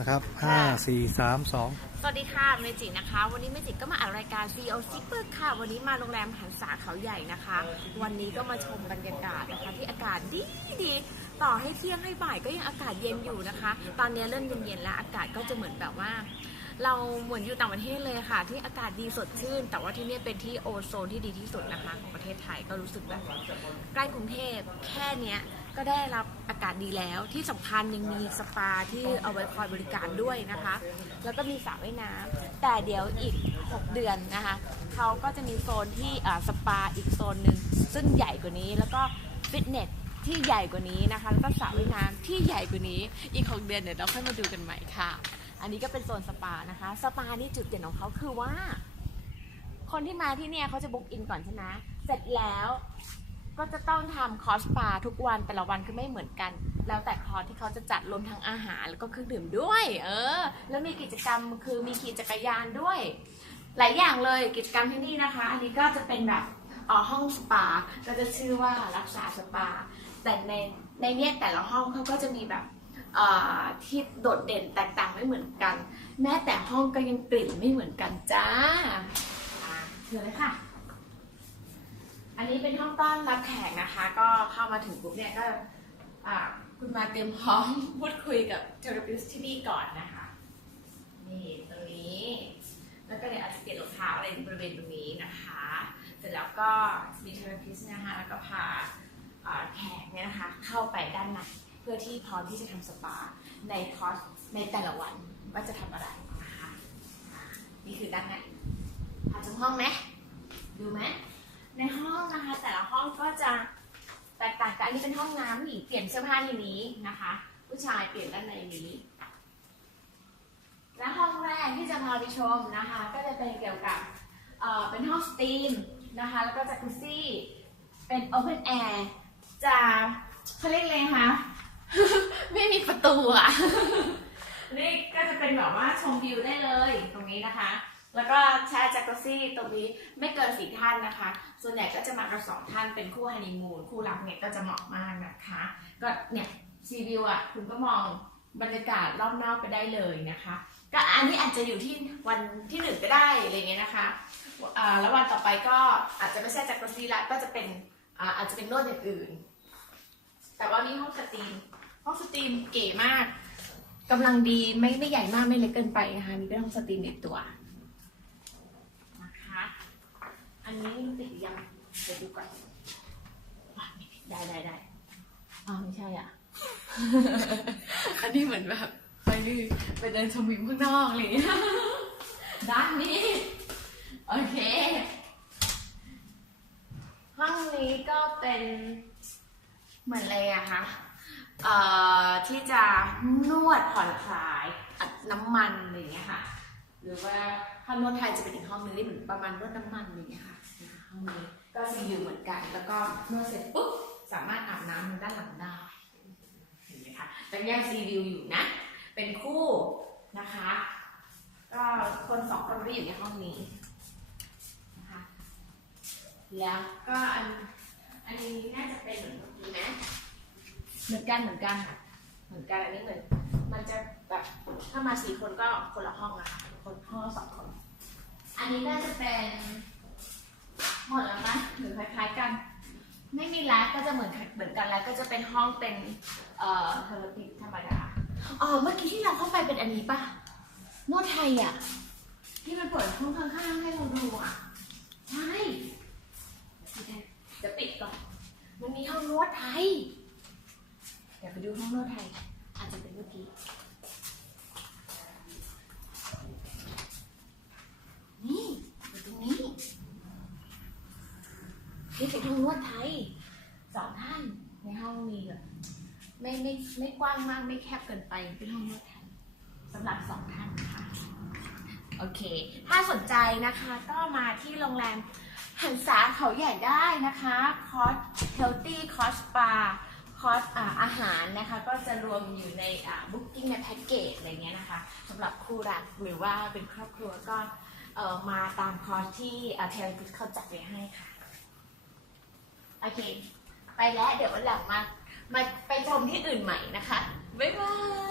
นะครับห้าสี่สามสองสวัสดีค่ะเมจินะคะ วันนี้เมจิก็มาอัดรายการ CEO s i p e r ค่ะ วันนี้มาโรงแรมหันษาเขาใหญ่นะคะ วันนี้ก็มาชมบรรยากาศนะคะ ที่อากาศดีดีต่อให้เที่ยงให้บ่ายก็ยังอากาศเย็นอยู่นะคะ ตอนนี้เริ่มเย็นๆแล้วอากาศก็จะเหมือนแบบว่า เราเหมือนอยู่ต่างประเทศเลยค่ะ ที่อากาศดีสดชื่น แต่ว่าที่นี่เป็นที่โอโซนที่ดีที่สุดนะคะ ของประเทศไทยก็รู้สึกแบบใกล้กรุงเทพแค่เนี้ยก็ได้รับอากาศดีแล้วที่สำคัญยังมีสปาที่เอาไว้คอยบริการด้วยนะคะ แล้วก็มีสระว่ายน้ำแต่เดี๋ยวอีก 6 เดือนนะคะเขาก็จะมีโซนที่สปาอีกโซนหนึ่งซึ่งใหญ่กว่านี้แล้วก็ฟิตเนสที่ใหญ่กว่านี้นะคะ แล้วก็สระว่ายน้ำที่ใหญ่กว่านี้อีก 6 เดือนเดี๋ยวเราค่อยมาดูกันใหม่ค่ะ อันนี้ก็เป็นโซนสปานะคะ สปานี่จุดเด่นของเขาคือว่า คนที่มาที่เนี่ยเขาจะบุ๊กอินก่อนใช่ไหมเสร็จแล้วก็จะต้องทำคอร์สปาทุกวันแต่ละวันคือไม่เหมือนกัน แล้วแต่คอร์สที่เขาจะจัดรวมทั้งอาหารแล้วก็เครื่องดื่มด้วย เออ แล้วมีกิจกรรมคือมีขี่จักรยานด้วย หลายอย่างเลยกิจกรรมที่นี่นะคะ อันนี้ก็จะเป็นแบบอ่อห้องสปาก็จะชื่อว่ารักษาสปา แต่ในในเนี้ยแต่ละห้องเขาก็จะมีแบบ ที่โดดเด่นแตกต่างไม่เหมือนกัน แม้แต่ห้องก็ยังกลิ่นไม่เหมือนกันจ้าเชิญเลยค่ะ อันนี้เป็นห้องต้อนรับแขกนะคะ ก็เข้ามาถึงปุ๊บเนี่ยก็คุณมาเตรียมพร้อมพูดคุยกับเทอร์พิสที่นี่ก่อนนะคะ นี่ตรงนี้ แล้วก็เดี๋ยวอาจจะเปลี่ยนรองเท้าอะไรบริเวณตรงนี้นะคะ เสร็จแล้วก็มีเทอร์พิสนะคะแล้วก็พาแขกเนี่ยนะคะเข้าไปด้านใน เพื่อที่พร้อมที่จะทำสปาในคอร์สในแต่ละวันว่าจะทำอะไรนะคะนี่คือด้านในพาชมห้องไหมดูไหมในห้องนะคะ แต่ละห้องก็จะแตกต่างกันอันนี้เป็นห้องน้ำหญิงเปลี่ยนเสื้อผ้าในนี้นะคะ ผู้ชายเปลี่ยนด้านในนี้ และห้องแรกที่จะพาไปชมนะคะ ก็จะเป็นเกี่ยวกับเเป็นห้องสตรีมนะคะแล้วก็จากุซี่เป็นโอเพนแอร์จะเขาเรียกเลยคะ ไม่มีประตูอะ นี่ก็จะเป็นแบบว่าชมวิวได้เลยตรงนี้นะคะ แล้วก็แชร์จากุซซี่ตรงนี้ไม่เกินสี่ท่านนะคะ ส่วนใหญ่ก็จะมากันสองท่านเป็นคู่ฮันนีมูนคู่รักเนี่ยก็จะเหมาะมากนะคะ ก็เนี่ยซีวิวอะคุณก็มองบรรยากาศรอบนอกไปได้เลยนะคะ ก็อันนี้อาจจะอยู่ที่วันที่หนึ่งก็ได้อะไรเงี้ยนะคะแล้ววันต่อไปก็อาจจะไม่ใช่จากุซซี่ละก็จะเป็นอาอาจจะเป็นนวดอย่างอื่น แต่ว่านี่ห้องสตรีม ห้องสตรีมเก๋มากกำลังดีไม่ไม่ใหญ่มากไม่เล็กเกินไปนะคะมีเป็นห้องสตรีมในตัวนะคะอันนี้ติดยังเดี๋ยวดูก่อนไดได้ได้ได้อ้าไม่ใช่อะ อันนี้เหมือนแบบไปไปเดินชมวิวข้างนอกเลยด้านนี้ โอเค ห้องนี้ก็เป็นเหมือนอะไรอะคะ ที่จะนวดผ่อนคลายอัดน้ำมันอะไรอย่างเงี้ยค่ะ หรือว่าถ้านวดไทยจะเป็นอีกห้องนึงที่เหมือนประมาณนวดน้ำมันอย่างเงี้ยค่ะห้องนี้ก็ซีวิวเหมือนกัน แล้วก็นวดเสร็จปุ๊บสามารถอาบน้ำทางด้านหลังได้เห็นไหมคะแต่ยังซีวิวอยู่นะ เป็นคู่นะคะ ก็คนสองคนก็อยู่ในห้องนี้นะคะแล้วก็อันอันนี้น่าจะเป็นเหมือนเมื่อกี้นะ เหมือนกันเหมือนกันเหมือนกันอันนี้เหมือนมันจะแบบถ้ามาสี่คนก็คนละห้องอะค่ะคนห้องละสองคน อันนี้น่าจะเป็นหมดแล้วนะหรือคล้ายๆกัน ไม่มีร้านก็จะเหมือนเหมือนกันแล้วก็จะเป็นห้องเป็นเอ่อเทอร์ปิธรรมดาอ๋อเมื่อกี้ที่เราเข้าไปเป็นอันนี้ปะนวดไทยอะที่มันเปิดห้องข้างๆให้เราดูอะใช่เดี๋ยวปิดก่อนมันมีห้องนวดไทย เดี๋ยวไปดูห้องนวดไทย อาจจะเป็นเมื่อกี้ นี่อยู่ตรงนี้นี่เป็นห้องนวดไทยสองท่านในห้องมีแบบไม่ไม่ไม่กว้างมากไม่แคบเกินไปเป็นห้องนวดไทยสำหรับสองท่านค่ะโอเค ถ้าสนใจนะคะก็มาที่โรงแรมหันษาเขาใหญ่ได้นะคะ คอสเฮลตี้คอสปา คอร์สอาหารนะคะก็จะรวมอยู่ในบุ๊กิ้งในแพ็กเกจอะไรเงี้ยนะคะสำหรับคู่รักหรือว่าเป็นครอบครัวก็มาตามคอร์สที่เทเลพิสเขาจัดไว้ให้ค่ะ โอเค ไปแล้วเดี๋ยววันหลังมา มาไปชมที่อื่นใหม่นะคะ บ๊ายบาย